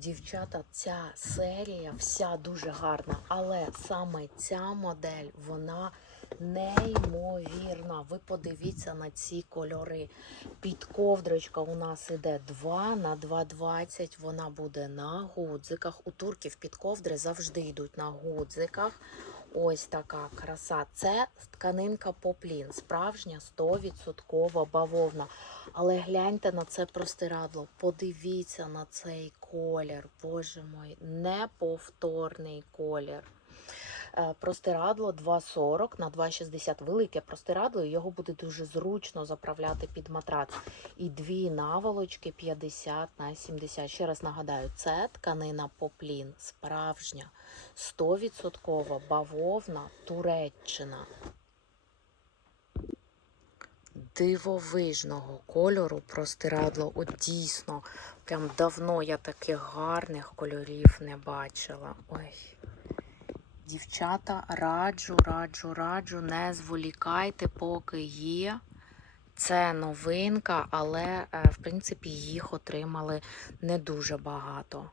Дівчата, ця серія вся дуже гарна, але саме ця модель, вона неймовірна. Ви подивіться на ці кольори. Підковдрочка у нас іде 2 на 2,20. Вона буде на гудзиках. У турків підковдри завжди йдуть на гудзиках. Ось така краса. Це тканинка поплін, справжня 100% бавовна. Але гляньте на це простирадло. Подивіться на цей колір. Боже мой, неповторний колір. Е, Простирадло 2,40 на 2,60. Велике простирадло, його буде дуже зручно заправляти під матрац. І дві наволочки 50 на 70. Ще раз нагадаю, це тканина поплін, справжня, 100% бавовна Туреччина. Дивовижного кольору простирадло. От дійсно, прям давно я таких гарних кольорів не бачила. Ой. Дівчата, раджу, раджу, раджу, не зволікайте, поки є. Це новинка, але е, в принципі їх отримали не дуже багато.